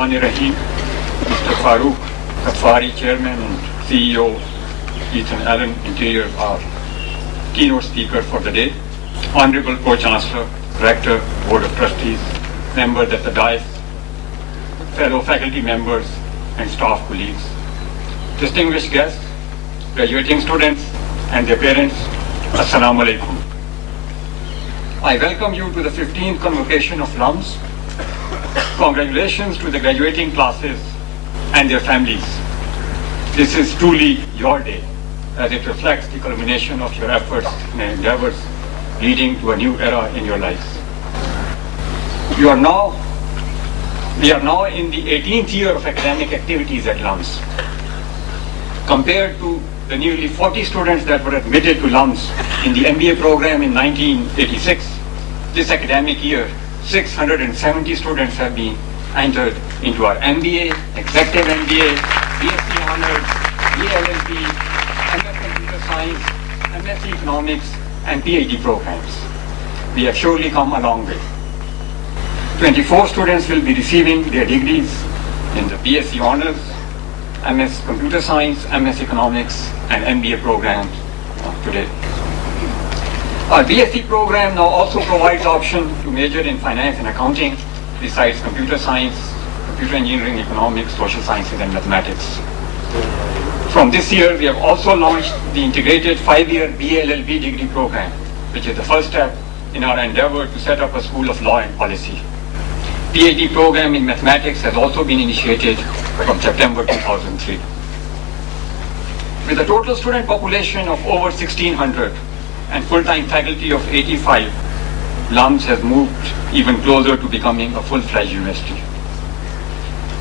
Bismillahirrahmanirrahim. Mr. Farooq Kathwari, Chairman and CEO, Ethan Allen, Interior, our keynote speaker for the day. Honorable Pro-Chancellor, Rector, Board of Trustees, members at the dais, fellow faculty members and staff colleagues, distinguished guests, graduating students and their parents, Assalamu alaikum. I welcome you to the 15th convocation of LUMS. Congratulations to the graduating classes and their families. This is truly your day, as it reflects the culmination of your efforts and endeavors leading to a new era in your lives. We are now in the 18th year of academic activities at LUMS. Compared to the nearly 40 students that were admitted to LUMS in the MBA program in 1986, this academic year, 670 students have been entered into our MBA, Executive MBA, BSc Honors, BLLB, MS Computer Science, MSc Economics, and PhD programs. We have surely come a long way. 24 students will be receiving their degrees in the BSc Honors, MS Computer Science, MS Economics, and MBA programs today. Our BSc program now also provides option to major in finance and accounting, besides computer science, computer engineering, economics, social sciences, and mathematics. From this year, we have also launched the integrated 5-year BLLB degree program, which is the first step in our endeavor to set up a school of law and policy. PhD program in mathematics has also been initiated from September 2003. With a total student population of over 1,600 and full-time faculty of 85, LUMS has moved even closer to becoming a full-fledged university.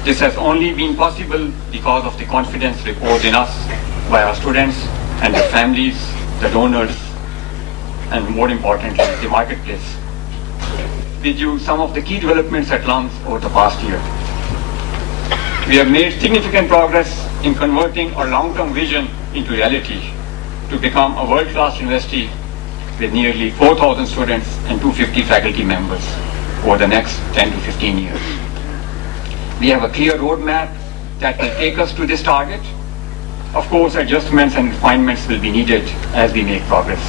This has only been possible because of the confidence reposed in us by our students and their families, the donors, and more importantly, the marketplace. With you some of the key developments at LUMS over the past year. We have made significant progress in converting our long-term vision into reality to become a world-class university with nearly 4,000 students and 250 faculty members over the next 10 to 15 years. We have a clear roadmap that will take us to this target. Of course, adjustments and refinements will be needed as we make progress.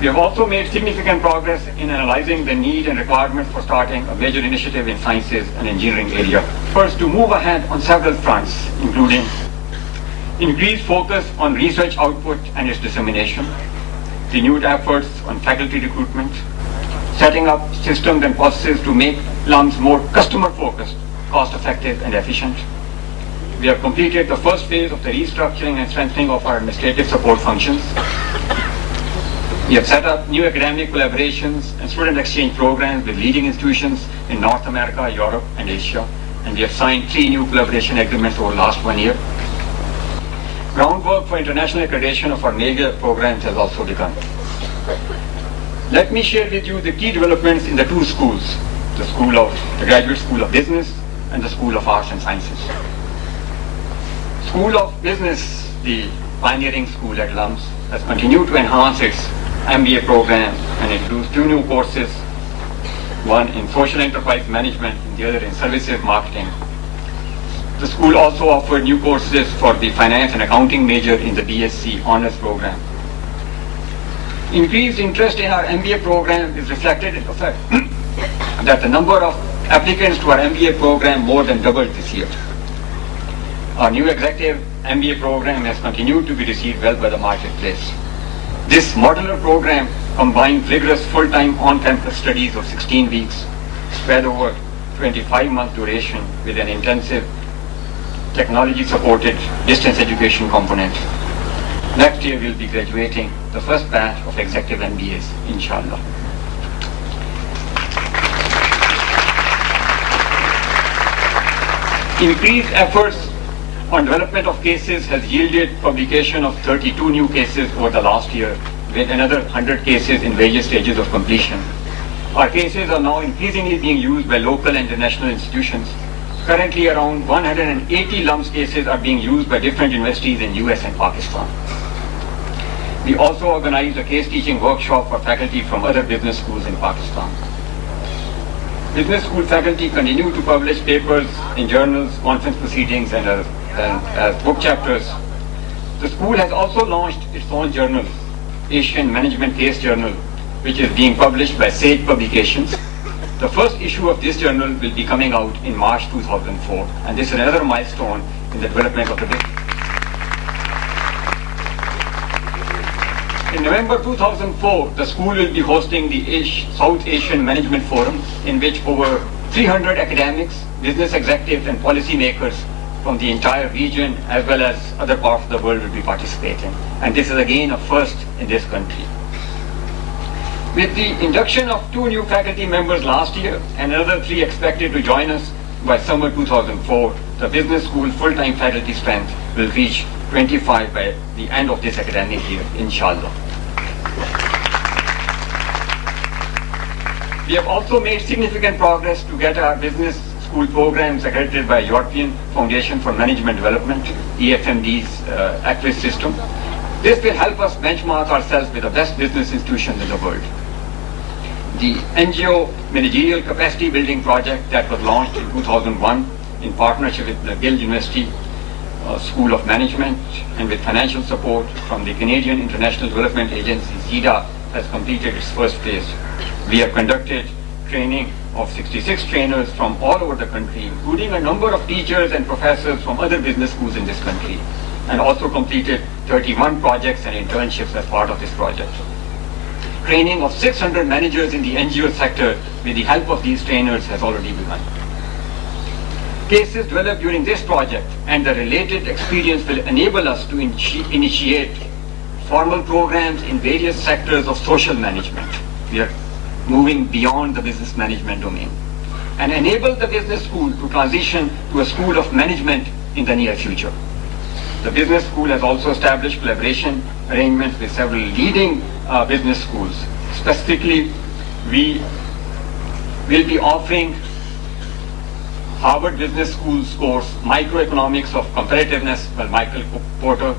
We have also made significant progress in analyzing the need and requirements for starting a major initiative in sciences and engineering area. First, to move ahead on several fronts, including increased focus on research output and its dissemination, renewed efforts on faculty recruitment, setting up systems and processes to make LUMS more customer-focused, cost-effective, and efficient. We have completed the first phase of the restructuring and strengthening of our administrative support functions. We have set up new academic collaborations and student exchange programs with leading institutions in North America, Europe, and Asia, and we have signed 3 new collaboration agreements over the last 1 year. Groundwork for international accreditation of our major programs has also begun. Let me share with you the key developments in the 2 schools, the Graduate School of Business and the School of Arts and Sciences. School of Business, the pioneering school at LUMS, has continued to enhance its MBA program and introduced 2 new courses, one in social enterprise management and the other in services marketing. The school also offered new courses for the finance and accounting major in the BSc Honors program. Increased interest in our MBA program is reflected in the fact that the number of applicants to our MBA program more than doubled this year. Our new executive MBA program has continued to be received well by the marketplace. This modular program combines rigorous full-time on-campus studies of 16 weeks, spread over 25-month duration with an intensive technology-supported distance education component. Next year we'll be graduating the first batch of executive MBAs, inshallah. Increased efforts on development of cases has yielded publication of 32 new cases over the last year, with another 100 cases in various stages of completion. Our cases are now increasingly being used by local and international institutions. Currently, around 180 LUMS cases are being used by different universities in US and Pakistan. We also organized a case teaching workshop for faculty from other business schools in Pakistan. Business school faculty continue to publish papers in journals, conference proceedings, and as book chapters. The school has also launched its own journal, Asian Management Case Journal, which is being published by Sage Publications. The first issue of this journal will be coming out in March 2004, and this is another milestone in the development of the business. In November 2004, the school will be hosting the South Asian Management Forum, in which over 300 academics, business executives, and policymakers from the entire region, as well as other parts of the world, will be participating. And this is again a first in this country. With the induction of 2 new faculty members last year and another 3 expected to join us by summer 2004, the business school full-time faculty strength will reach 25 by the end of this academic year, inshallah. We have also made significant progress to get our business school programs accredited by European Foundation for Management Development, EFMD's ACRIS system. This will help us benchmark ourselves with the best business institutions in the world. The NGO Managerial Capacity Building Project that was launched in 2001 in partnership with the Guild University School of Management and with financial support from the Canadian International Development Agency, CIDA, has completed its first phase. We have conducted training of 66 trainers from all over the country, including a number of teachers and professors from other business schools in this country, and also completed 31 projects and internships as part of this project. Training of 600 managers in the NGO sector with the help of these trainers has already begun. Cases developed during this project and the related experience will enable us to initiate formal programs in various sectors of social management. We are moving beyond the business management domain, and enable the business school to transition to a school of management in the near future. The business school has also established collaboration arrangements with several leading business schools. Specifically, we will be offering Harvard Business School's course, Microeconomics of Comparativeness by Michael Porter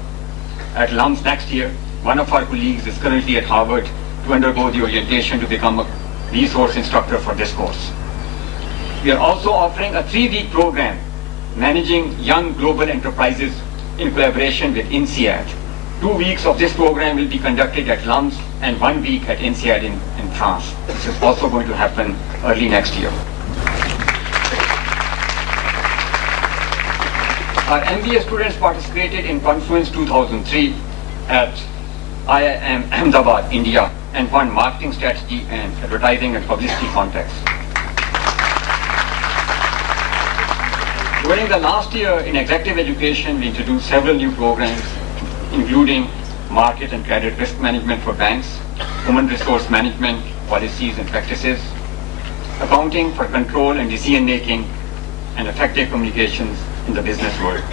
at LUMS next year. One of our colleagues is currently at Harvard to undergo the orientation to become a resource instructor for this course. We are also offering a 3-week program, Managing Young Global Enterprises, in collaboration with INSEAD. 2 weeks of this program will be conducted at LUMS and 1 week at INSEAD in France. This is also going to happen early next year. Our MBA students participated in Conference 2003 at IIM Ahmedabad, India, and won marketing strategy and advertising and publicity contests. During the last year in executive education, we introduced several new programs, including market and credit risk management for banks, human resource management policies and practices, accounting for control and decision making, and effective communications in the business world.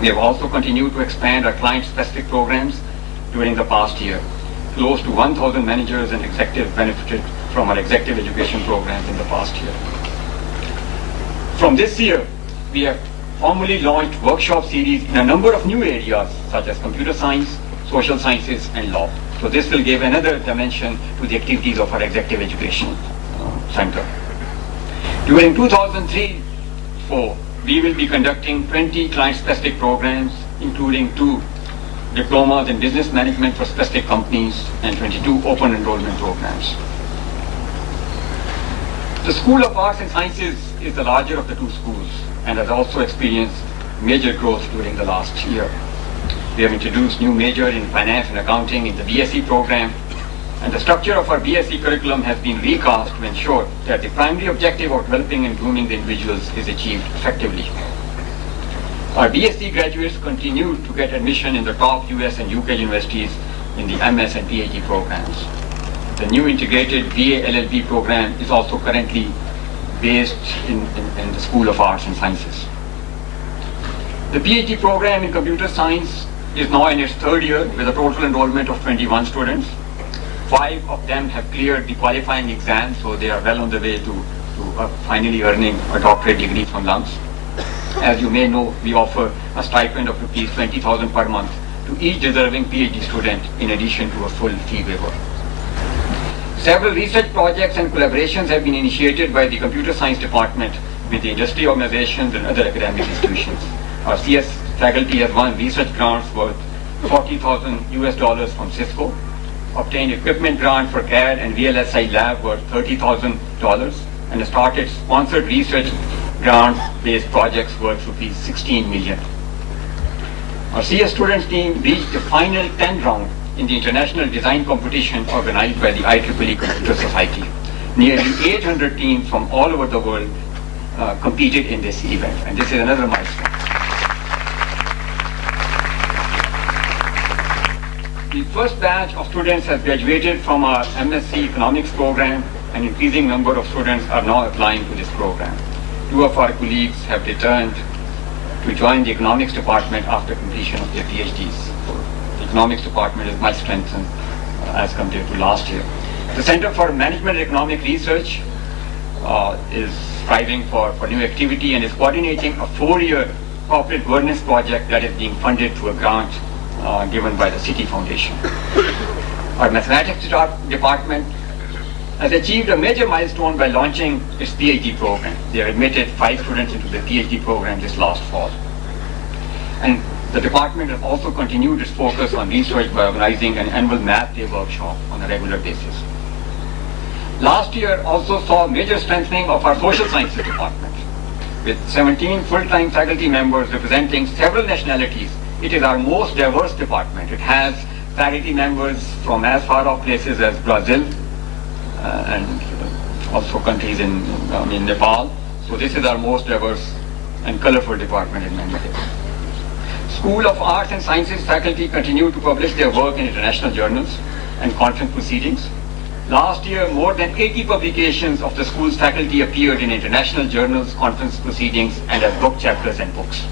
We have also continued to expand our client-specific programs during the past year. Close to 1,000 managers and executives benefited from our executive education programs in the past year. From this year, we have formally launched workshop series in a number of new areas such as computer science, social sciences, and law. So this will give another dimension to the activities of our executive education center. During 2003-04, we will be conducting 20 client-specific programs, including 2 diplomas in business management for specific companies and 22 open enrollment programs. The School of Arts and Sciences is the larger of the 2 schools and has also experienced major growth during the last year. We have introduced new major in finance and accounting in the BSc program, and the structure of our BSc curriculum has been recast to ensure that the primary objective of developing and grooming the individuals is achieved effectively. Our BSc graduates continue to get admission in the top US and UK universities in the MS and PhD programs. The new integrated BA LLB program is also currently based in the School of Arts and Sciences. The PhD program in computer science is now in its 3rd year with a total enrollment of 21 students. 5 of them have cleared the qualifying exam, so they are well on the way to finally earning a doctorate degree from LUMS. As you may know, we offer a stipend of rupees 20,000 per month to each deserving PhD student in addition to a full fee waiver. Several research projects and collaborations have been initiated by the Computer Science Department with the industry organizations and other academic institutions. Our CS faculty has won research grants worth $40,000 from Cisco, obtained equipment grant for CAD and VLSI lab worth $30,000, and started sponsored research grant-based projects worth ₹16 million. Our CS students team reached the final 10th round in the international design competition organized by the IEEE Computer Society. Nearly 800 teams from all over the world competed in this event, and this is another milestone. The first batch of students has graduated from our MSc Economics program. An increasing number of students are now applying to this program. 2 of our colleagues have returned to join the Economics department after completion of their PhDs. The Economics department is much strengthened as compared to last year. The Center for Management and Economic Research is striving for new activity and is coordinating a 4-year corporate governance project that is being funded through a grant given by the City Foundation. Our Mathematics department has achieved a major milestone by launching its PhD program. They have admitted 5 students into the PhD program this last fall. And the department has also continued its focus on research by organizing an annual Math Day workshop on a regular basis. Last year also saw major strengthening of our Social Sciences department. With 17 full-time faculty members representing several nationalities, it is our most diverse department. It has faculty members from as far off places as Brazil, and also countries in Nepal. So this is our most diverse and colorful department in many ways. School of Arts and Sciences faculty continue to publish their work in international journals and conference proceedings. Last year, more than 80 publications of the school's faculty appeared in international journals, conference proceedings, and as book chapters and books.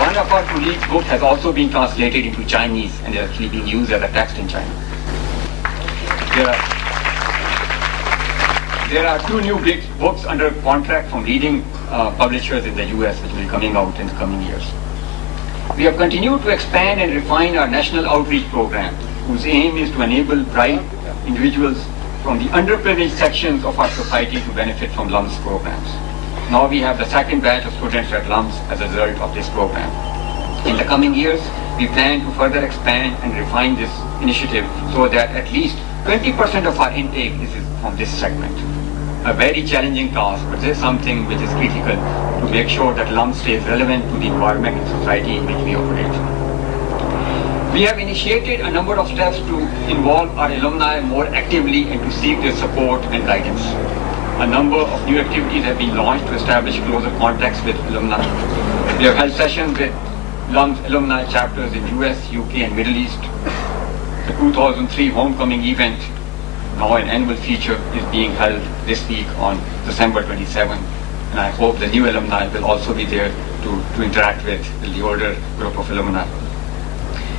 One of our colleagues' book has also been translated into Chinese and is actually being used as a text in China. There are 2 new big books under contract from leading publishers in the US which will be coming out in the coming years. We have continued to expand and refine our national outreach program, whose aim is to enable bright individuals from the underprivileged sections of our society to benefit from LUMS programs. Now we have the second batch of students at LUMS as a result of this program. In the coming years, we plan to further expand and refine this initiative so that at least 20% of our intake is from this segment. A very challenging task, but this is something which is critical to make sure that LUMS stays relevant to the environment and society in which we operate. We have initiated a number of steps to involve our alumni more actively and to seek their support and guidance. A number of new activities have been launched to establish closer contacts with alumni. We have held sessions with LUMS alumni chapters in US, UK and Middle East. The 2003 homecoming event, now an annual feature, is being held this week on December 27, and I hope the new alumni will also be there to interact with the older group of alumni.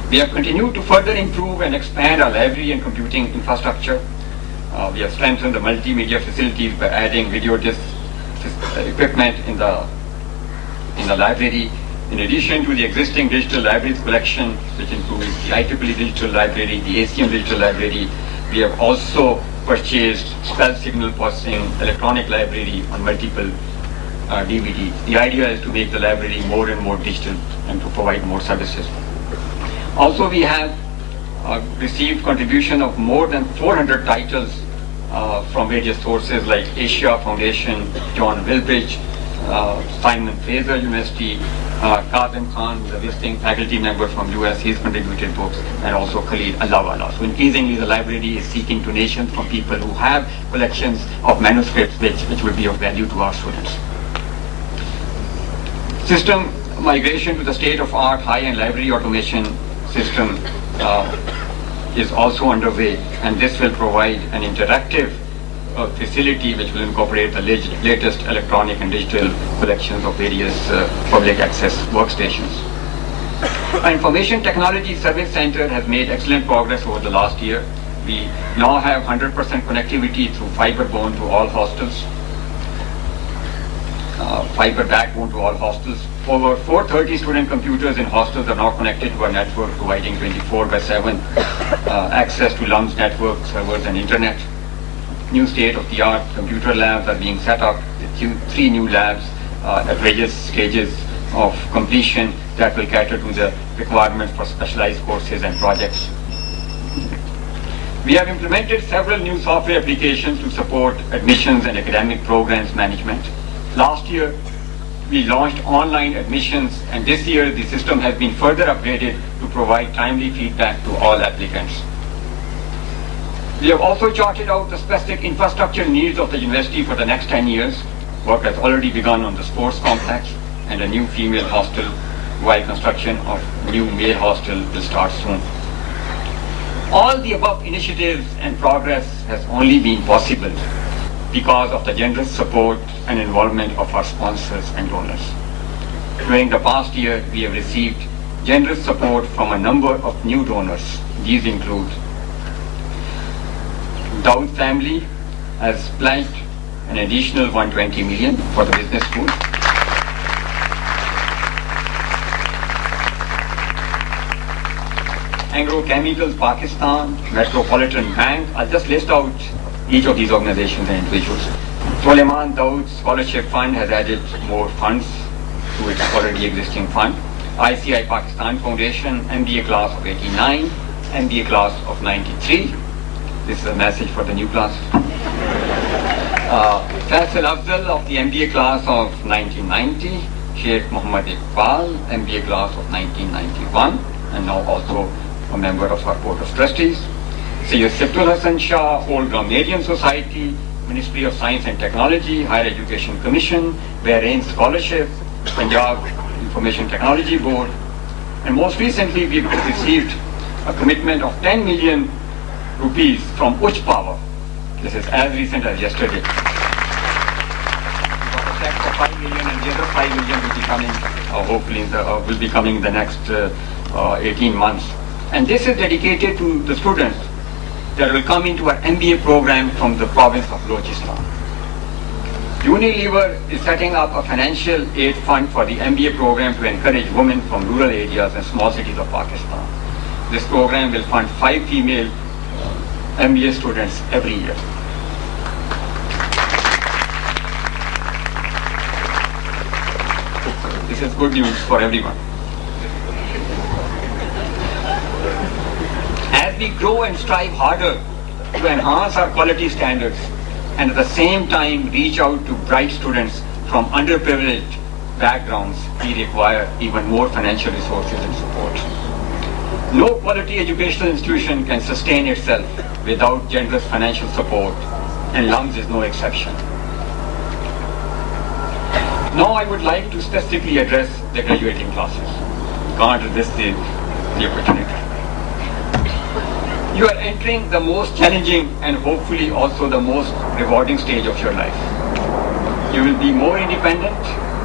We have continued to further improve and expand our library and computing infrastructure. We have strengthened the multimedia facilities by adding video disc equipment in the library. In addition to the existing digital libraries collection, which includes the IEEE Digital Library, the ACM Digital Library, we have also purchased spell signal processing electronic library on multiple DVDs. The idea is to make the library more and more digital and to provide more services. Also, we have received contribution of more than 400 titles from various sources like Asia Foundation, John Wilbridge, Simon Fraser University, Kazim Khan, who is a visiting faculty member from US, he's contributed books, and also Khalid Allahwala. So increasingly the library is seeking donations from people who have collections of manuscripts which will be of value to our students. System migration to the state-of-art high-end library automation system is also underway, and this will provide an interactive facility which will incorporate the latest electronic and digital collections of various public access workstations. Our Information Technology Service Center has made excellent progress over the last year. We now have 100% connectivity through fiber bond to all hostels. fiber backbone to all hostels. Over 430 student computers in hostels are now connected to our network, providing 24/7 access to LUMS network, servers and internet. New state-of-the-art computer labs are being set up, with 3 new labs at various stages of completion that will cater to the requirements for specialized courses and projects. We have implemented several new software applications to support admissions and academic programs management. Last year, we launched online admissions, and this year the system has been further upgraded to provide timely feedback to all applicants. We have also charted out the specific infrastructure needs of the university for the next 10 years. Work has already begun on the sports complex and a new female hostel, while construction of new male hostel will start soon. All the above initiatives and progress has only been possible because of the generous support and involvement of our sponsors and donors. During the past year, we have received generous support from a number of new donors. These include Dawood family has pledged an additional 120 million for the business school. Agrochemicals Pakistan, Metropolitan Bank. I'll just list out each of these organizations and individuals. Sulaiman Dawood Scholarship Fund has added more funds to its already existing fund. ICI Pakistan Foundation, MBA class of 89, MBA class of 93. This is a message for the new class. Faisal Afzal of the MBA class of 1990, Sheikh Muhammad Iqbal, MBA class of 1991, and now also a member of our Board of Trustees. Syed Zahoor Hassan Shah, Old Grammarian Society, Ministry of Science and Technology, Higher Education Commission, Bahrain Scholarship, Punjab Information Technology Board, and most recently we received a commitment of 10 million rupees from Uch Power. This is as recent as yesterday. We got a check for 5 million, and the other 5 million will be coming, hopefully will be coming in the next 18 months. And this is dedicated to the students that will come into our MBA program from the province of Balochistan. Unilever is setting up a financial aid fund for the MBA program to encourage women from rural areas and small cities of Pakistan. This program will fund 5 female MBA students every year. This is good news for everyone. As we grow and strive harder to enhance our quality standards and at the same time reach out to bright students from underprivileged backgrounds, we require even more financial resources and support. No quality educational institution can sustain itself without generous financial support, and LUMS is no exception. Now I would like to specifically address the graduating classes. Can't resist the opportunity. You are entering the most challenging and hopefully also the most rewarding stage of your life. You will be more independent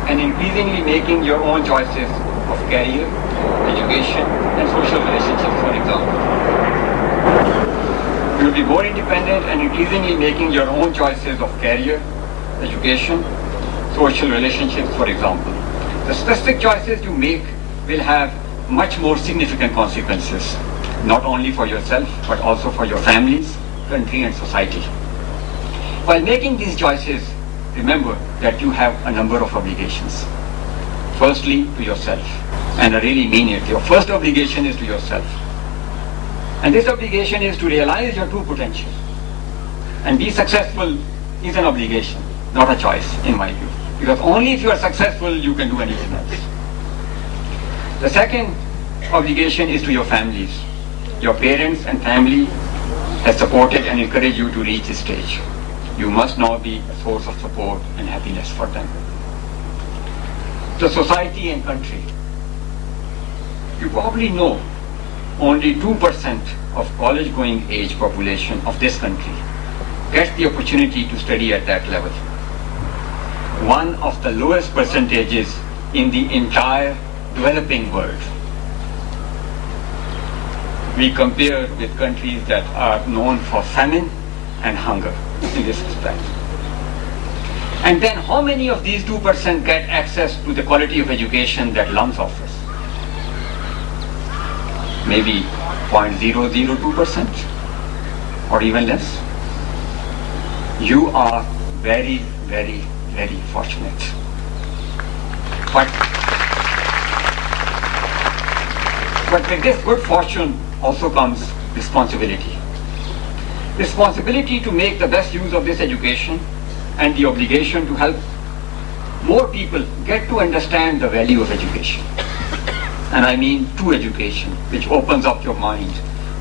and increasingly making your own choices of career, education, and social relationships, for example. You will be more independent and increasingly making your own choices of career, education, social relationships, for example. The specific choices you make will have much more significant consequences, not only for yourself, but also for your families, country, and society. While making these choices, remember that you have a number of obligations. Firstly, to yourself. And I really mean it. Your first obligation is to yourself. And this obligation is to realize your true potential. And be successful is an obligation, not a choice, in my view. Because only if you are successful, you can do anything else. The second obligation is to your families. Your parents and family have supported and encouraged you to reach this stage. You must now be a source of support and happiness for them. The society and country. You probably know only 2% of college-going age population of this country gets the opportunity to study at that level. One of the lowest percentages in the entire developing world. We compare with countries that are known for famine and hunger in this respect. And then how many of these 2% get access to the quality of education that LUMS offers? Maybe 0.002% or even less. You are very, very, very fortunate. But with this good fortune also comes responsibility. Responsibility to make the best use of this education and the obligation to help more people get to understand the value of education. And I mean true education, which opens up your mind,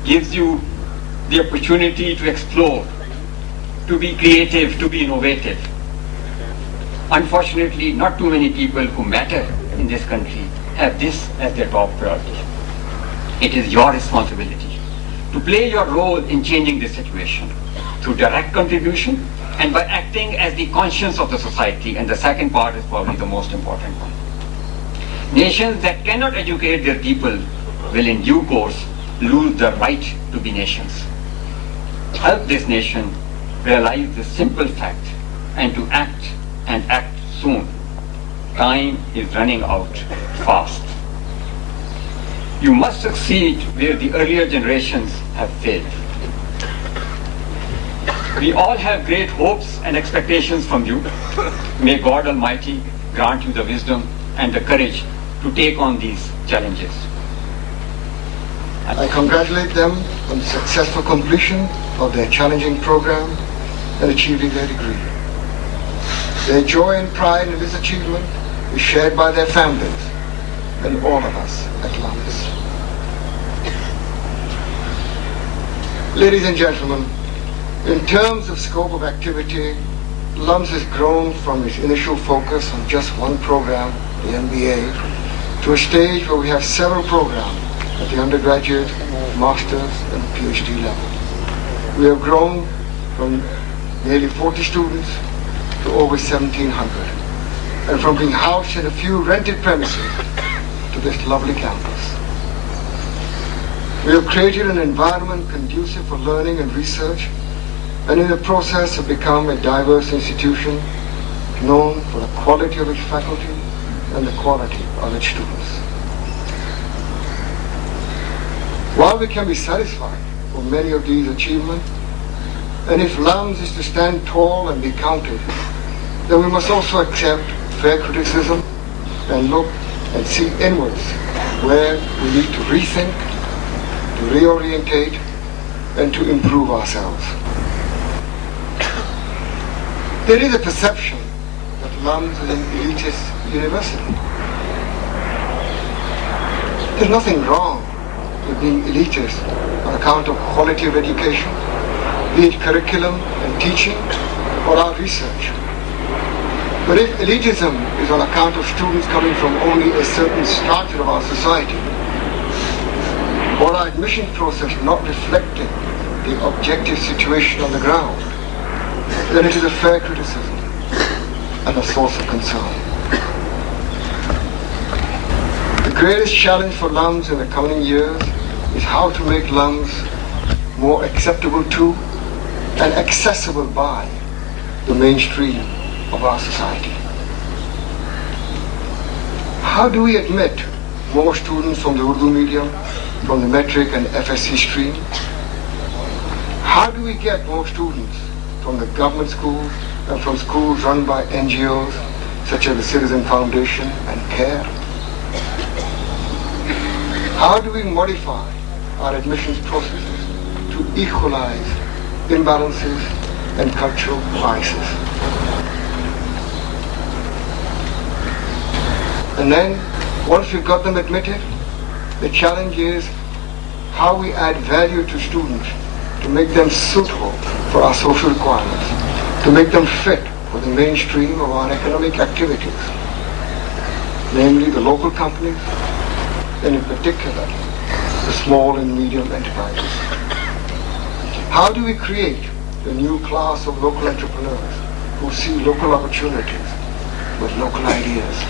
gives you the opportunity to explore, to be creative, to be innovative. Unfortunately, not too many people who matter in this country have this as their top priority. It is your responsibility to play your role in changing this situation through direct contribution and by acting as the conscience of the society. And the second part is probably the most important one. Nations that cannot educate their people will in due course lose the right to be nations. Help this nation realize this simple fact and to act and act soon. Time is running out fast. You must succeed where the earlier generations have failed. We all have great hopes and expectations from you. May God Almighty grant you the wisdom and the courage to take on these challenges. I congratulate them on the successful completion of their challenging program and achieving their degree. Their joy and pride in this achievement is shared by their families and all of us at LUMS. Ladies and gentlemen, in terms of scope of activity, LUMS has grown from its initial focus on just one program, the MBA, to a stage where we have several programs at the undergraduate, master's, and PhD level. We have grown from nearly 40 students to over 1,700, and from being housed in a few rented premises to this lovely campus. We have created an environment conducive for learning and research, and in the process have become a diverse institution known for the quality of its faculty and the quality of its students. While we can be satisfied with many of these achievements, and if LUMS is to stand tall and be counted, then we must also accept fair criticism and look and see inwards where we need to rethink, to reorientate, and to improve ourselves. There is a perception that LUMS is an elitist university. There's nothing wrong with being elitist on account of quality of education, be it curriculum and teaching or our research. But if elitism is on account of students coming from only a certain strata of our society, or our admission process not reflecting the objective situation on the ground, then it is a fair criticism and a source of concern. The greatest challenge for LUMS in the coming years is how to make LUMS more acceptable to and accessible by the mainstream of our society. How do we admit more students from the Urdu medium, from the metric and FSC stream? How do we get more students from the government schools and from schools run by NGOs such as the Citizen Foundation and CARE? How do we modify our admissions processes to equalize imbalances and cultural biases? And then, once we've got them admitted, the challenge is how we add value to students to make them suitable for our social requirements, to make them fit for the mainstream of our economic activities, namely the local companies, and in particular, the small and medium enterprises. How do we create a new class of local entrepreneurs who see local opportunities with local ideas?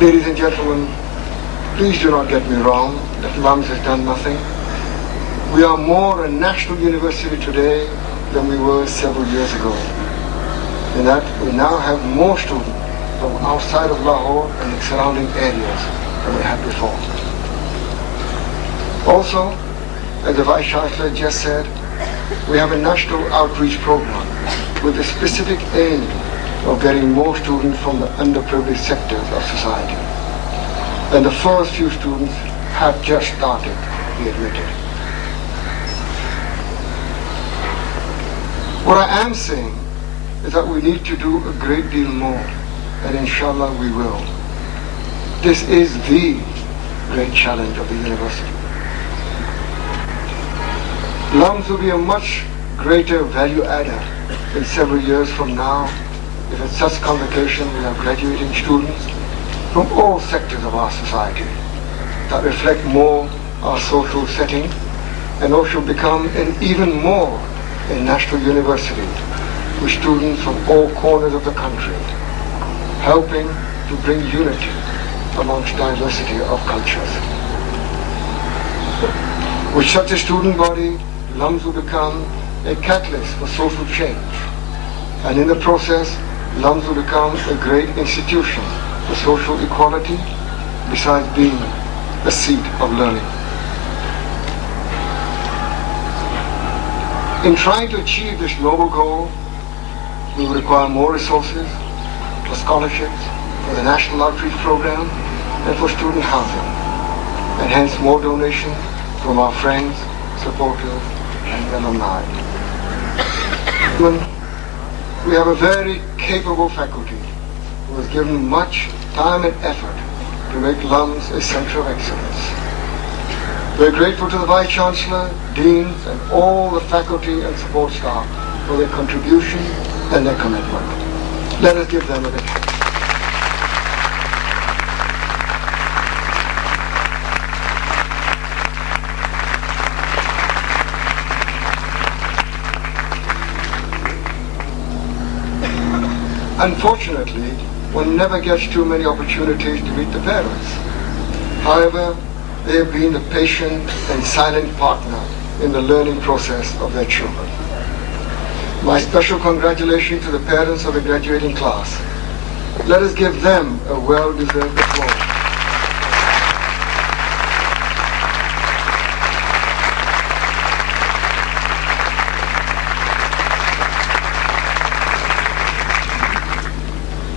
Ladies and gentlemen, please do not get me wrong that LUMS has done nothing. We are more a national university today than we were several years ago, in that we now have more students from outside of Lahore and the surrounding areas than we had before. Also, as the Vice Chancellor just said, we have a national outreach program with the specific aim of getting more students from the underprivileged sectors of society. And the first few students have just started to be admitted. What I am saying is that we need to do a great deal more, and inshallah we will. This is the great challenge of the university. LUMS will be a much greater value adder in several years from now if at such convocation we have graduating students from all sectors of our society that reflect more our social setting and also become an even more a national university with students from all corners of the country, helping to bring unity amongst diversity of cultures. With such a student body, LUMS will become a catalyst for social change, and in the process, LUMS will become a great institution for social equality, besides being a seat of learning. In trying to achieve this noble goal, we will require more resources for scholarships, for the National Outreach Program, and for student housing, and hence more donations from our friends, supporters, and alumni. We have a very capable faculty who has given much time and effort to make LUMS a center of excellence. We're grateful to the Vice Chancellor, Deans, and all the faculty and support staff for their contribution and their commitment. Let us give them a big hand. Unfortunately, one never gets too many opportunities to meet the parents. However, they have been a patient and silent partner in the learning process of their children. My special congratulations to the parents of the graduating class. Let us give them a well-deserved applause.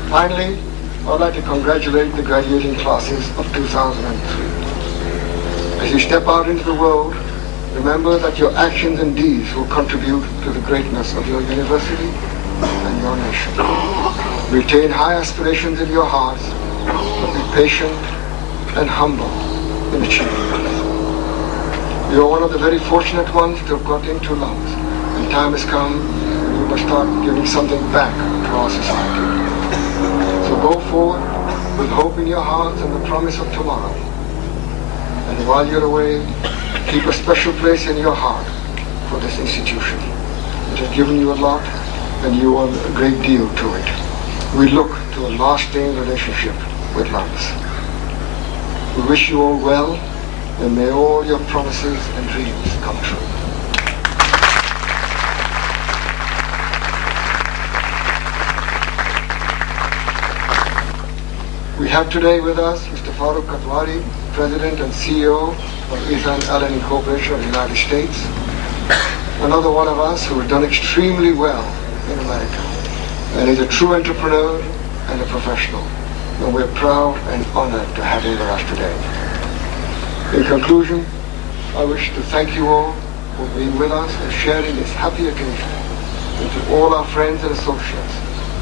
Finally, I would like to congratulate the graduating classes of 2003. As you step out into the world, remember that your actions and deeds will contribute to the greatness of your university and your nation. Retain high aspirations in your hearts, but be patient and humble in achieving them. You are one of the very fortunate ones to have got into LUMS, and time has come when you must start giving something back to our society. So go forward with hope in your hearts and the promise of tomorrow. And while you're away, keep a special place in your heart for this institution. It has given you a lot, and you owe a great deal to it. We look to a lasting relationship with LUMS. We wish you all well, and may all your promises and dreams come true. We have today with us Mr. Farooq Kathwari, President and CEO of Ethan Allen Incorporation of the United States, another one of us who has done extremely well in America, and is a true entrepreneur and a professional, and we're proud and honored to have him with us today. In conclusion, I wish to thank you all for being with us and sharing this happy occasion, and to all our friends and associates,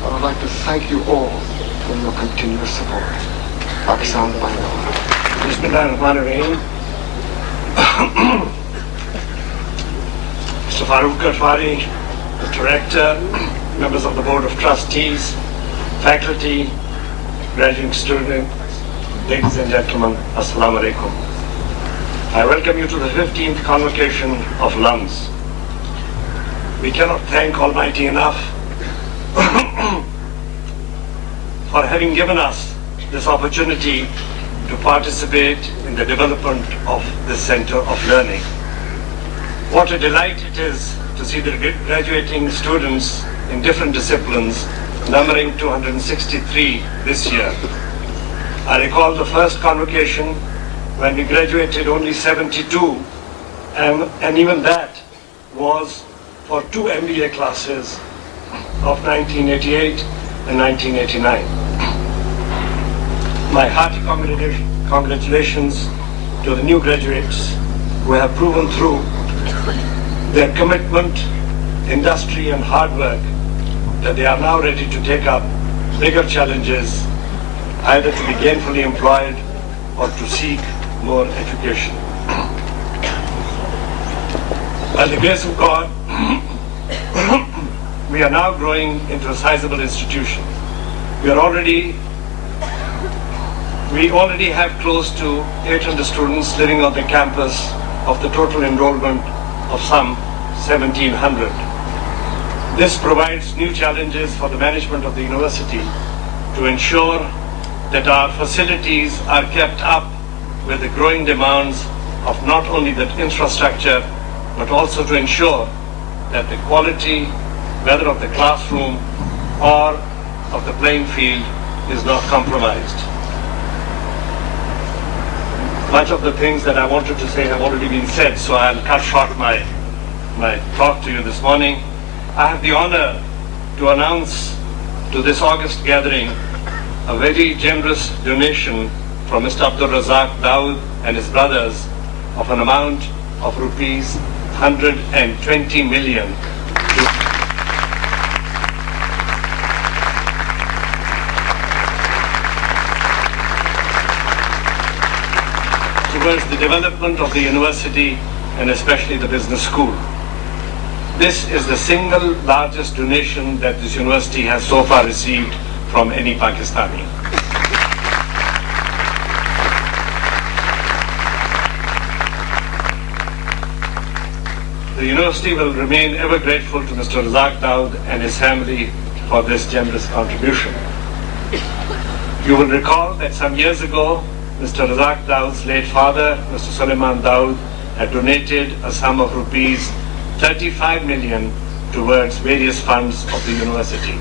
I would like to thank you all for your continuous support. Pakistan Bangla. Bismillahirrahmanirrahim. Mr. Farooq Kathwari, the Director, members of the Board of Trustees, faculty, graduating students, ladies and gentlemen, Assalamu alaikum. I welcome you to the 15th convocation of LUMS. We cannot thank Almighty enough for having given us this opportunity to participate in the development of this center of learning. What a delight it is to see the graduating students in different disciplines, numbering 263 this year. I recall the first convocation when we graduated only 72, and even that was for 2 MBA classes of 1988 and 1989. My hearty congratulations to the new graduates who have proven through their commitment, industry and hard work that they are now ready to take up bigger challenges, either to be gainfully employed or to seek more education. By the grace of God, we are now growing into a sizable institution. We already have close to 800 students living on the campus of the total enrollment of some 1,700. This provides new challenges for the management of the university to ensure that our facilities are kept up with the growing demands of not only the infrastructure, but also to ensure that the quality, whether of the classroom or of the playing field, is not compromised. Much of the things that I wanted to say have already been said, so I'll cut short my talk to you this morning. I have the honor to announce to this August gathering a very generous donation from Mr. Razak Dawood and his brothers of an amount of rupees 120 million towards the development of the university and especially the business school. This is the single largest donation that this university has so far received from any Pakistani. The university will remain ever grateful to Mr. Razak Dawood and his family for this generous contribution. You will recall that some years ago, Mr. Razak Dawood's late father, Mr. Chariman Dawood, had donated a sum of rupees 35 million towards various funds of the university.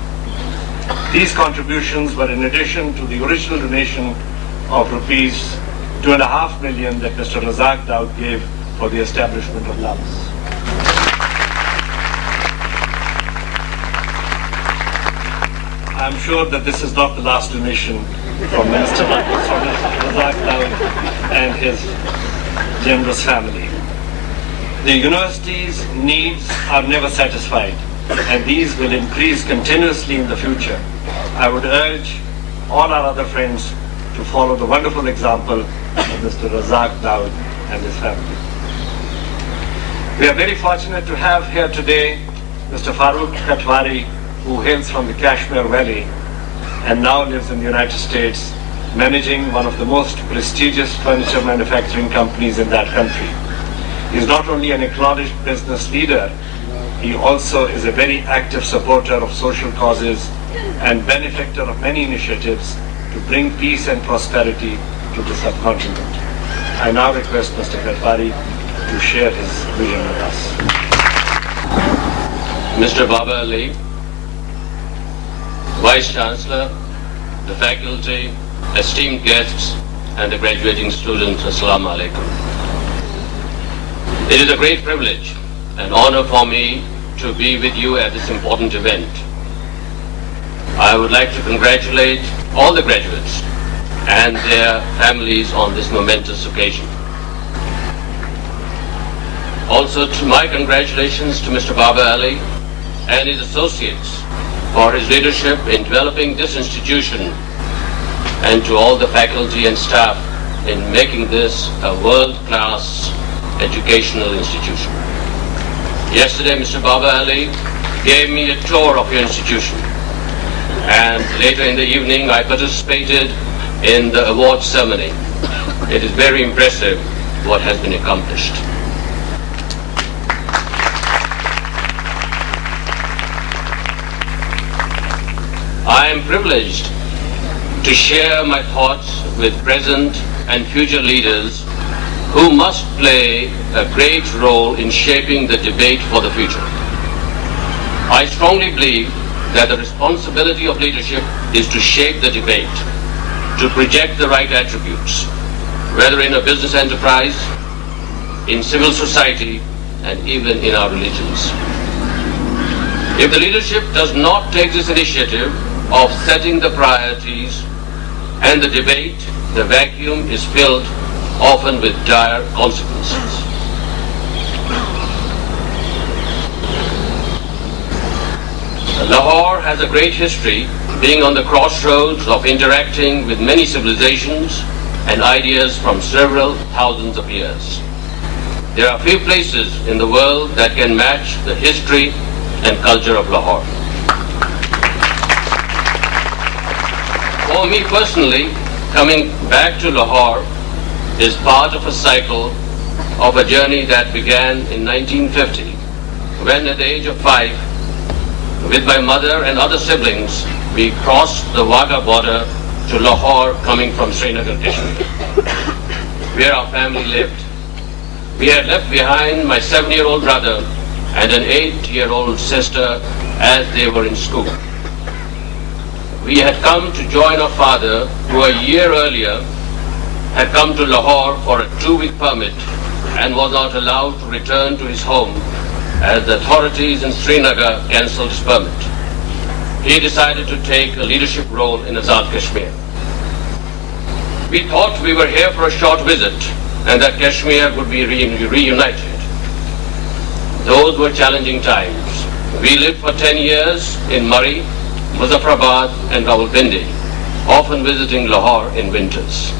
These contributions were in addition to the original donation of rupees 2.5 million that Mr. Razak Dawood gave for the establishment of LUMS. I'm sure that this is not the last donation from Mr. Razak Dawood and his generous family. The university's needs are never satisfied, and these will increase continuously in the future. I would urge all our other friends to follow the wonderful example of Mr. Razak Dawood and his family. We are very fortunate to have here today Mr. Farooq Kathwari, who hails from the Kashmir Valley and now lives in the United States, managing one of the most prestigious furniture manufacturing companies in that country. He is not only an acknowledged business leader, he also is a very active supporter of social causes and benefactor of many initiatives to bring peace and prosperity to the subcontinent. I now request Mr. Kathwari to share his vision with us. Mr. Babar Ali, Vice Chancellor, the faculty, esteemed guests, and the graduating students, Assalamu alaikum. It is a great privilege and honor for me to be with you at this important event. I would like to congratulate all the graduates and their families on this momentous occasion. Also, to my congratulations to Mr. Babar Ali and his associates for his leadership in developing this institution, and to all the faculty and staff in making this a world-class educational institution. Yesterday, Mr. Babar Ali gave me a tour of your institution, and later in the evening I participated in the award ceremony. It is very impressive what has been accomplished. I am privileged to share my thoughts with present and future leaders who must play a great role in shaping the debate for the future. I strongly believe that the responsibility of leadership is to shape the debate, to project the right attributes, whether in a business enterprise, in civil society, and even in our religions. If the leadership does not take this initiative of setting the priorities and the debate, the vacuum is filled, often with dire consequences. Lahore has a great history, being on the crossroads of interacting with many civilizations and ideas from several thousands of years. There are few places in the world that can match the history and culture of Lahore. For me personally, coming back to Lahore is part of a cycle of a journey that began in 1950, when at the age of 5, with my mother and other siblings, we crossed the Wagah border to Lahore, coming from Srinagar, Kashmir, where our family lived. We had left behind my 7-year-old brother and an 8-year-old sister as they were in school. We had come to join our father, who a year earlier had come to Lahore for a 2-week permit and was not allowed to return to his home as the authorities in Srinagar cancelled his permit. He decided to take a leadership role in Azad Kashmir. We thought we were here for a short visit and that Kashmir would be reunited. Those were challenging times. We lived for 10 years in Murree, Muzaffarabad and Rawalpindi, often visiting Lahore in winters.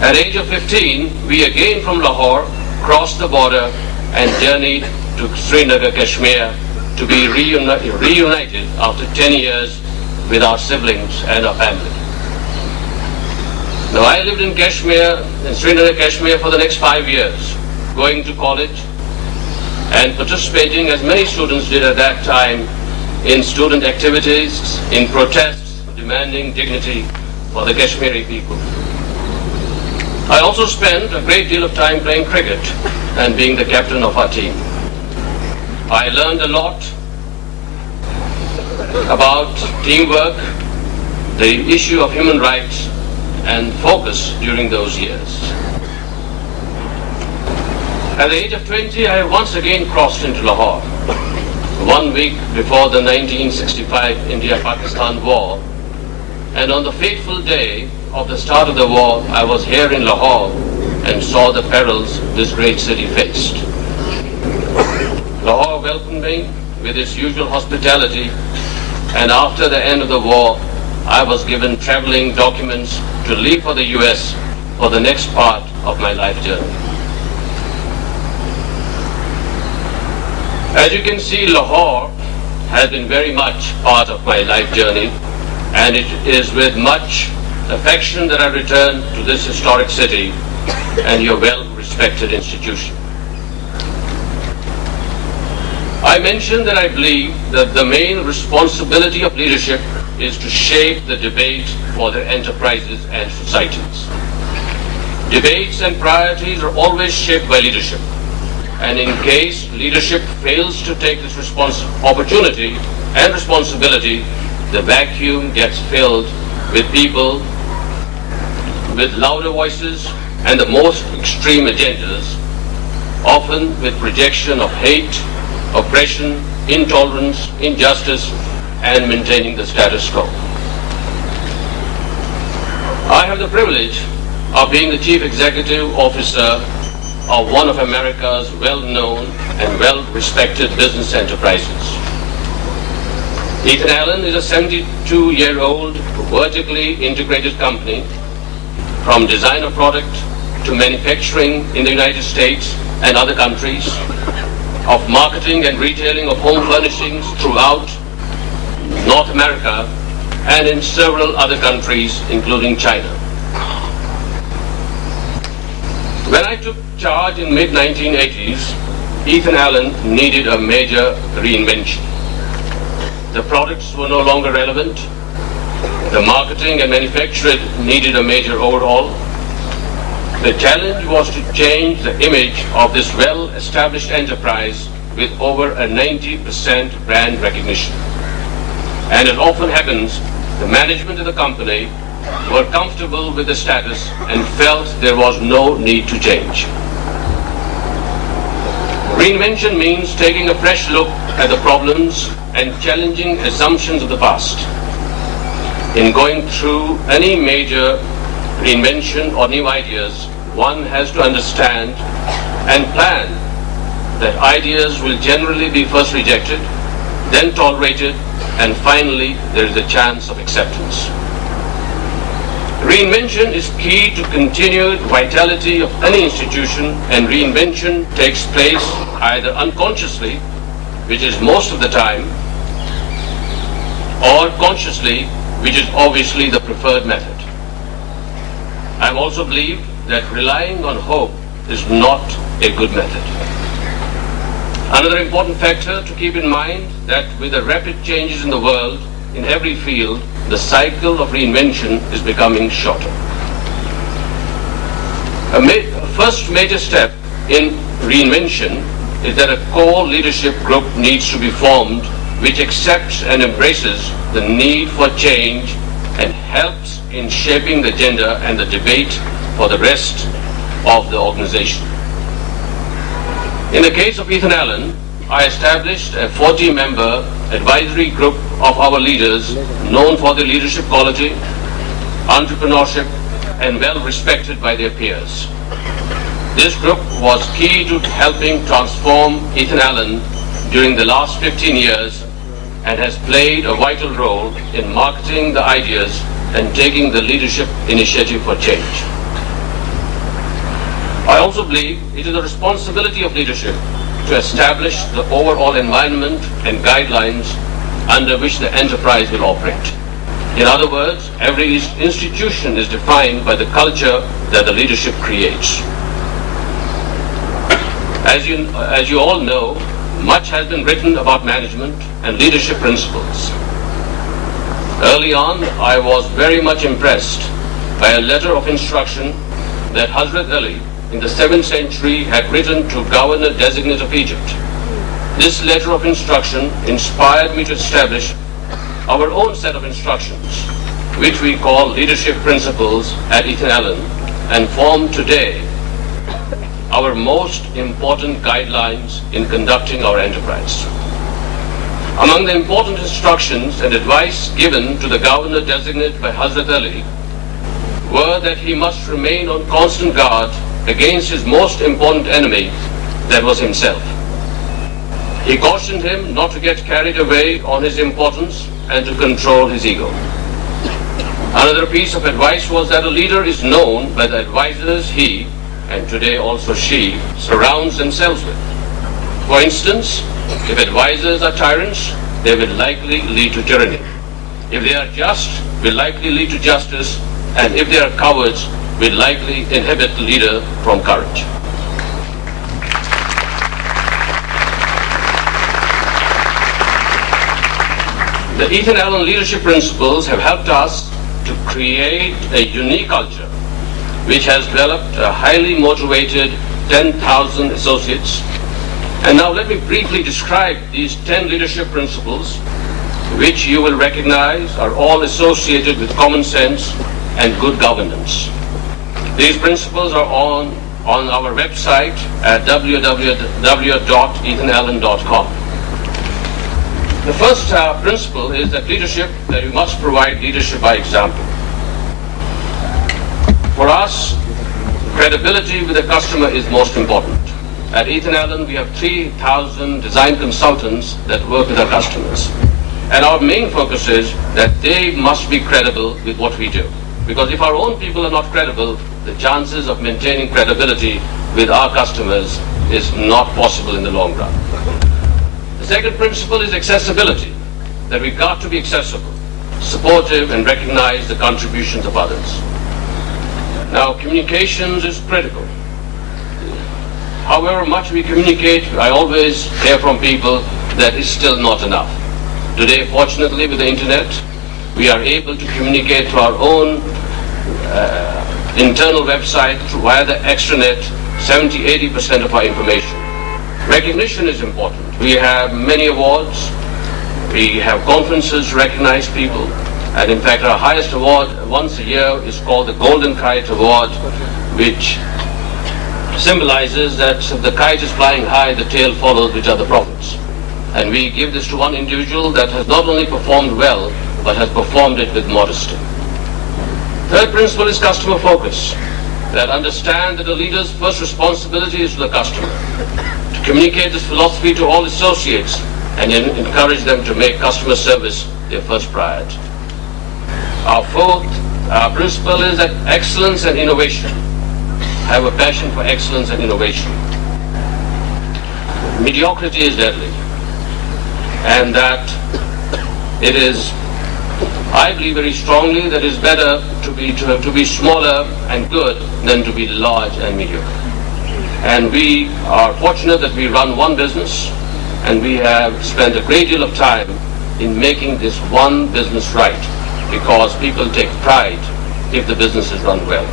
At the age of 15, we again from Lahore crossed the border and journeyed to Srinagar, Kashmir, to be reunited after 10 years with our siblings and our family. Now, I lived in Kashmir, in Srinagar, Kashmir for the next 5 years, going to college and participating, as many students did at that time, in student activities, in protests demanding dignity for the Kashmiri people. I also spent a great deal of time playing cricket and being the captain of our team. I learned a lot about teamwork, the issue of human rights, and focus during those years. At the age of 20, I once again crossed into Lahore, 1 week before the 1965 India-Pakistan war, and on the fateful day of the start of the war, I was here in Lahore and saw the perils this great city faced. Lahore welcomed me with its usual hospitality, and after the end of the war, I was given traveling documents to leave for the US for the next part of my life journey. As you can see, Lahore has been very much part of my life journey, and it is with much affection that I return to this historic city and your well-respected institution. I mentioned that I believe that the main responsibility of leadership is to shape the debate for their enterprises and societies. Debates and priorities are always shaped by leadership, and in case leadership fails to take this opportunity and responsibility, the vacuum gets filled with people with louder voices and the most extreme agendas, often with projection of hate, oppression, intolerance, injustice, and maintaining the status quo. I have the privilege of being the Chief Executive Officer of one of America's well-known and well-respected business enterprises. Ethan Allen is a 72-year-old vertically integrated company, from design of product to manufacturing in the United States and other countries, of marketing and retailing of home furnishings throughout North America and in several other countries, including China. When I took charge in mid-1980s, Ethan Allen needed a major reinvention. The products were no longer relevant. The marketing and manufacturing needed a major overhaul. The challenge was to change the image of this well-established enterprise with over a 90% brand recognition. And it often happens, the management of the company were comfortable with the status and felt there was no need to change. Reinvention means taking a fresh look at the problems and challenging assumptions of the past. In going through any major reinvention or new ideas, one has to understand and plan that ideas will generally be first rejected, then tolerated, and finally there is a chance of acceptance. Reinvention is key to continued vitality of any institution, and reinvention takes place either unconsciously, which is most of the time, or consciously, which is obviously the preferred method. I also believe that relying on hope is not a good method. Another important factor to keep in mind that with the rapid changes in the world, in every field, the cycle of reinvention is becoming shorter. A first major step in reinvention is that a core leadership group needs to be formed which accepts and embraces the need for change and helps in shaping the agenda and the debate for the rest of the organization. In the case of Ethan Allen, I established a 40-member advisory group of our leaders known for their leadership quality, entrepreneurship, and well respected by their peers. This group was key to helping transform Ethan Allen during the last 15 years and has played a vital role in marketing the ideas and taking the leadership initiative for change. I also believe it is the responsibility of leadership to establish the overall environment and guidelines under which the enterprise will operate. In other words, every institution is defined by the culture that the leadership creates. As you all know, much has been written about management and leadership principles. Early on, I was very much impressed by a letter of instruction that Hazrat Ali in the 7th century had written to Governor-designate of Egypt. This letter of instruction inspired me to establish our own set of instructions, which we call leadership principles at Ethan Allen, and form today our most important guidelines in conducting our enterprise. Among the important instructions and advice given to the Governor-designate by Hazrat Ali were that he must remain on constant guard against his most important enemy, that was himself. He cautioned him not to get carried away on his importance and to control his ego. Another piece of advice was that a leader is known by the advisors he, and today also she, surrounds themselves with. For instance, if advisors are tyrants, they will likely lead to tyranny. If they are just, will likely lead to justice, and if they are cowards, will likely inhibit the leader from courage. The Ethan Allen leadership principles have helped us to create a unique culture which has developed a highly motivated 10,000 associates. And now let me briefly describe these 10 leadership principles, which you will recognize are all associated with common sense and good governance. These principles are on our website at www.ethanallen.com. The first principle is that we must provide leadership by example. For us, credibility with the customer is most important. At Ethan Allen, we have 3,000 design consultants that work with our customers. And our main focus is that they must be credible with what we do. Because if our own people are not credible, the chances of maintaining credibility with our customers is not possible in the long run. The second principle is accessibility, that we've got to be accessible, supportive, and recognize the contributions of others. Now, communications is critical. However much we communicate, I always hear from people that it's still not enough. Today, fortunately, with the internet, we are able to communicate through our own internal website, via the extranet, 70–80% of our information. Recognition is important. We have many awards. We have conferences to recognize people. And in fact, our highest award once a year is called the Golden Kite Award, which symbolizes that if the kite is flying high, the tail follows, which are the profits. And we give this to one individual that has not only performed well, but has performed it with modesty. Third principle is customer focus. That understand that a leader's first responsibility is to the customer. To communicate this philosophy to all associates and encourage them to make customer service their first priority. Our fourth principle is that excellence and innovation. Have a passion for excellence and innovation. Mediocrity is deadly, and that it is, I believe very strongly that it is better to be smaller and good than to be large and mediocre. And we are fortunate that we run one business, and we have spent a great deal of time in making this one business right, because people take pride if the business is run well.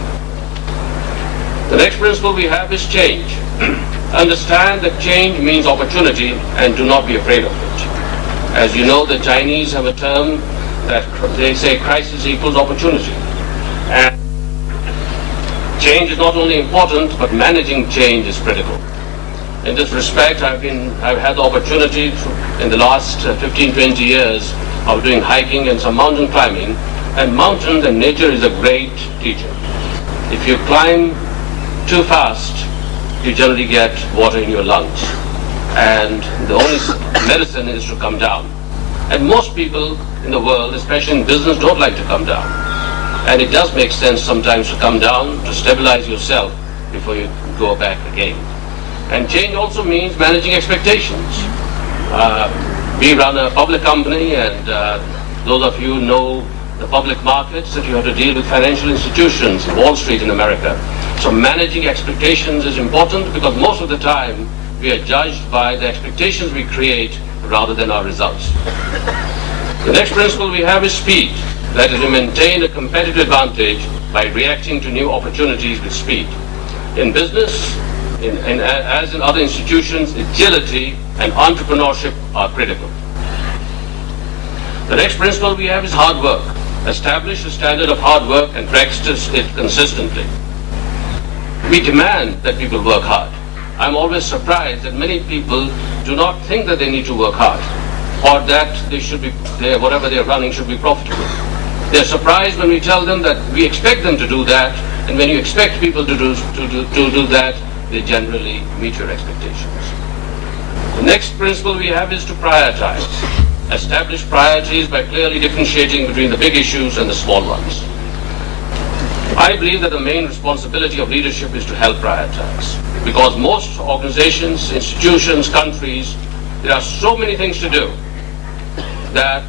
The next principle we have is change. Understand that change means opportunity and do not be afraid of it. As you know, the Chinese have a term that they say crisis equals opportunity. And change is not only important, but managing change is critical. In this respect, I've had the opportunity in the last 15-20 years of doing hiking and some mountain climbing, and mountains and nature is a great teacher. If you climb too fast, you generally get water in your lungs, and the only medicine is to come down. And most people in the world, especially in business, don't like to come down. And it does make sense sometimes to come down to stabilize yourself before you go back again. And change also means managing expectations. We run a public company, and those of you know the public markets, that you have to deal with financial institutions, Wall Street in America. So managing expectations is important, because most of the time we are judged by the expectations we create rather than our results. The next principle we have is speed. That is, to maintain a competitive advantage by reacting to new opportunities with speed. In business, as in other institutions, agility and entrepreneurship are critical. The next principle we have is hard work. Establish a standard of hard work and practice it consistently. We demand that people work hard. I'm always surprised that many people do not think that they need to work hard, or that whatever they're running should be profitable. They're surprised when we tell them that we expect them to do that, and when you expect people to do that, they generally meet your expectations. The next principle we have is to prioritize. Establish priorities by clearly differentiating between the big issues and the small ones. I believe that the main responsibility of leadership is to help prioritize, because most organizations, institutions, countries, there are so many things to do that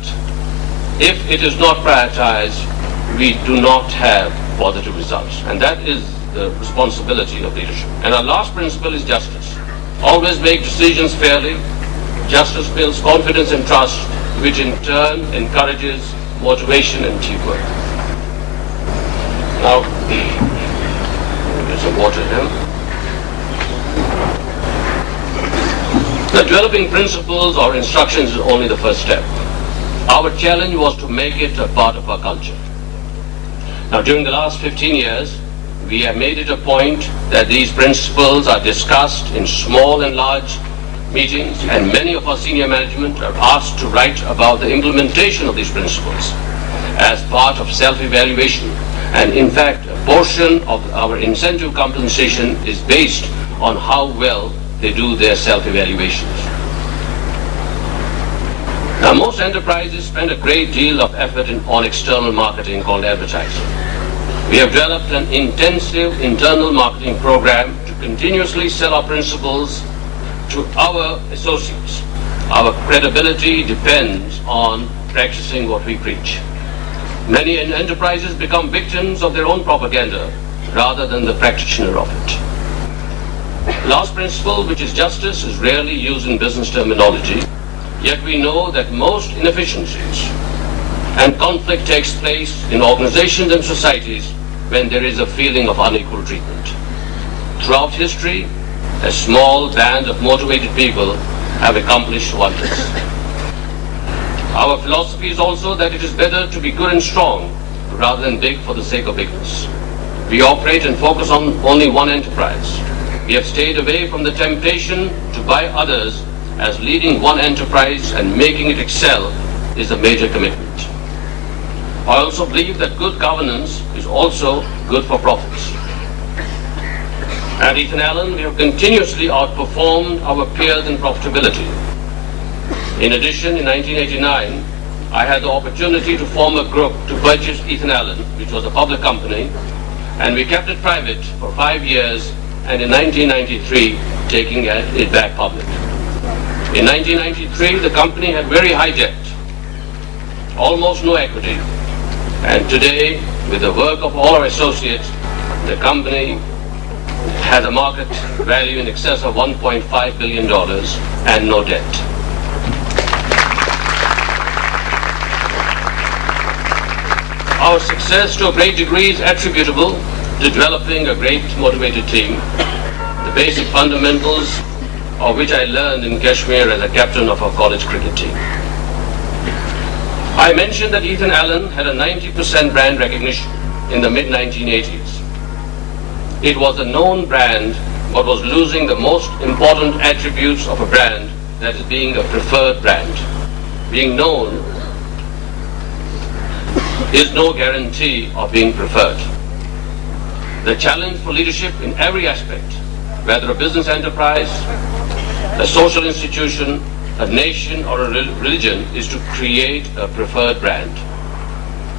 if it is not prioritized, we do not have positive results. And that is the responsibility of leadership. And our last principle is justice. Always make decisions fairly. Justice builds confidence and trust, which in turn encourages motivation and teamwork. Now, there's some water here. The developing principles or instructions is only the first step. Our challenge was to make it a part of our culture. Now, during the last 15 years, we have made it a point that these principles are discussed in small and large meetings, and many of our senior management are asked to write about the implementation of these principles as part of self-evaluation. And in fact, a portion of our incentive compensation is based on how well they do their self-evaluations. Now, most enterprises spend a great deal of effort on external marketing called advertising. We have developed an intensive internal marketing program to continuously sell our principles to our associates. Our credibility depends on practicing what we preach. Many enterprises become victims of their own propaganda rather than the practitioner of it. Last principle, which is justice, is rarely used in business terminology, yet we know that most inefficiencies and conflict takes place in organizations and societies when there is a feeling of unequal treatment. Throughout history, a small band of motivated people have accomplished wonders. Our philosophy is also that it is better to be good and strong rather than big for the sake of bigness. We operate and focus on only one enterprise. We have stayed away from the temptation to buy others, as leading one enterprise and making it excel is a major commitment. I also believe that good governance is also good for profits. At Ethan Allen, we have continuously outperformed our peers in profitability. In addition, in 1989, I had the opportunity to form a group to purchase Ethan Allen, which was a public company, and we kept it private for 5 years, and in 1993, taking it back public. In 1993, the company had very high debt, almost no equity, and today, with the work of all our associates, the company has a market value in excess of $1.5 billion and no debt. Our success to a great degree is attributable to developing a great motivated team, the basic fundamentals of which I learned in Kashmir as a captain of our college cricket team. I mentioned that Ethan Allen had a 90% brand recognition in the mid-1980s. It was a known brand, but was losing the most important attributes of a brand, that is being a preferred brand. Being known is no guarantee of being preferred. The challenge for leadership in every aspect, whether a business enterprise, a social institution, a nation, or a religion, is to create a preferred brand.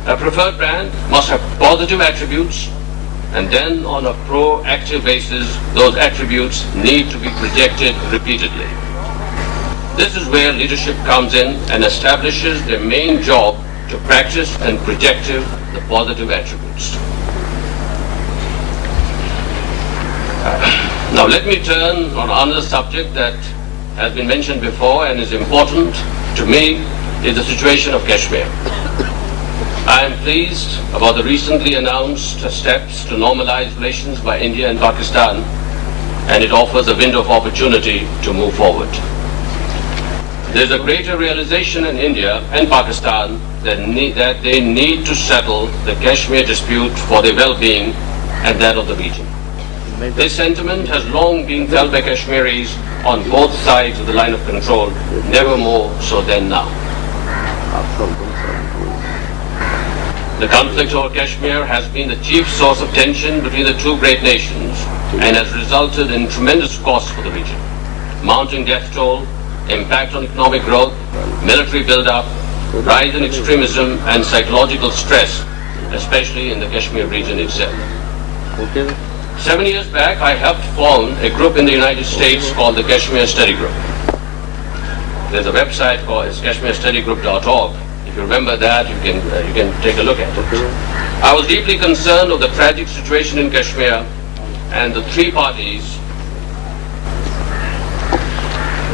A preferred brand must have positive attributes, and then on a proactive basis, those attributes need to be projected repeatedly. This is where leadership comes in and establishes their main job to practice and project the positive attributes. Now let me turn on another subject that has been mentioned before and is important to me, is the situation of Kashmir. I am pleased about the recently announced steps to normalize relations by India and Pakistan, and it offers a window of opportunity to move forward. There is a greater realization in India and Pakistan that they need to settle the Kashmir dispute for their well-being and that of the region. This sentiment has long been felt by Kashmiris on both sides of the line of control, never more so than now. The conflict over Kashmir has been the chief source of tension between the two great nations and has resulted in tremendous costs for the region. Mounting death toll, impact on economic growth, military build-up, rise in extremism and psychological stress, especially in the Kashmir region itself. 7 years back, I helped form a group in the United States called the Kashmir Study Group. There's a website called kashmirstudygroup.org. If you remember that, you can take a look at it. I was deeply concerned of the tragic situation in Kashmir, and the three parties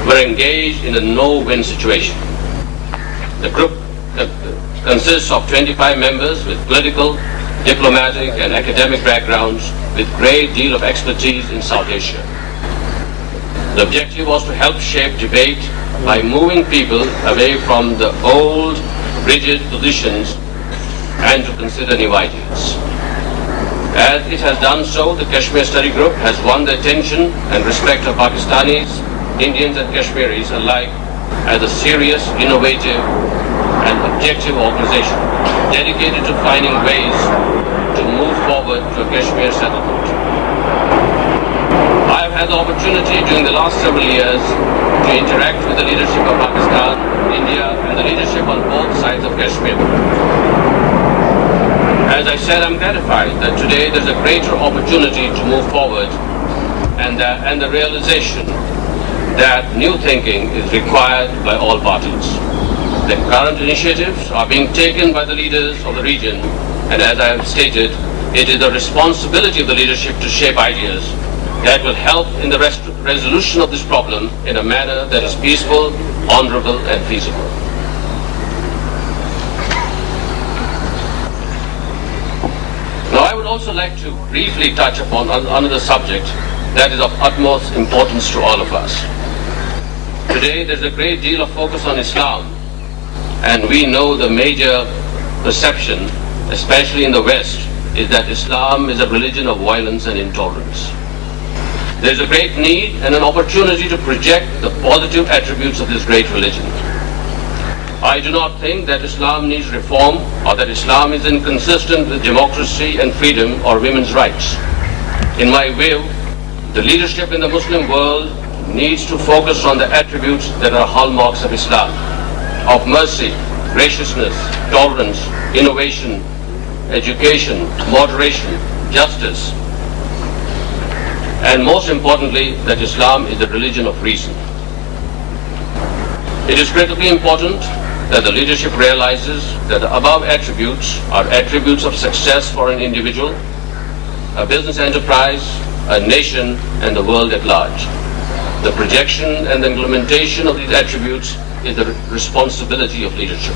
were engaged in a no-win situation. The group consists of 25 members with political, diplomatic, and academic backgrounds with great deal of expertise in South Asia. The objective was to help shape debate by moving people away from the old, rigid positions and to consider new ideas. As it has done so, the Kashmir Study Group has won the attention and respect of Pakistanis, Indians and Kashmiris alike as a serious, innovative and objective organization dedicated to finding ways to move forward to a Kashmir settlement. I have had the opportunity during the last several years to interact with the leadership of Pakistan, India and the leadership on both sides of Kashmir. As I said, I'm gratified that today there's a greater opportunity to move forward and the realization that new thinking is required by all parties. The current initiatives are being taken by the leaders of the region, and as I have stated, it is the responsibility of the leadership to shape ideas that will help in the resolution of this problem in a manner that is peaceful, honorable and feasible. Now I would also like to briefly touch upon another subject that is of utmost importance to all of us. Today there's a great deal of focus on Islam, and we know the major perception, especially in the West, is that Islam is a religion of violence and intolerance. There's a great need and an opportunity to project the positive attributes of this great religion. I do not think that Islam needs reform or that Islam is inconsistent with democracy and freedom or women's rights. In my view, the leadership in the Muslim world needs to focus on the attributes that are hallmarks of Islam, of mercy, graciousness, tolerance, innovation, education, moderation, justice, and most importantly, that Islam is the religion of reason. It is critically important that the leadership realizes that the above attributes are attributes of success for an individual, a business enterprise, a nation, and the world at large. The projection and the implementation of these attributes is the responsibility of leadership.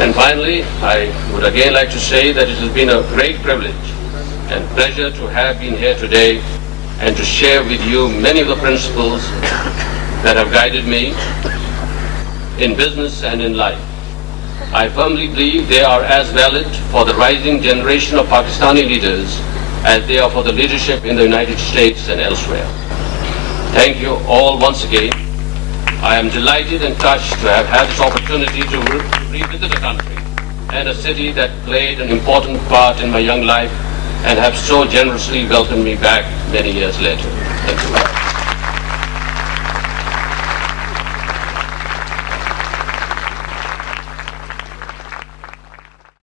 And finally, I would again like to say that it has been a great privilege and pleasure to have been here today and to share with you many of the principles that have guided me in business and in life. I firmly believe they are as valid for the rising generation of Pakistani leaders as they are for the leadership in the United States and elsewhere. Thank you all once again. I am delighted and touched to have had this opportunity to revisit a country and a city that played an important part in my young life and have so generously welcomed me back many years later. Thank you.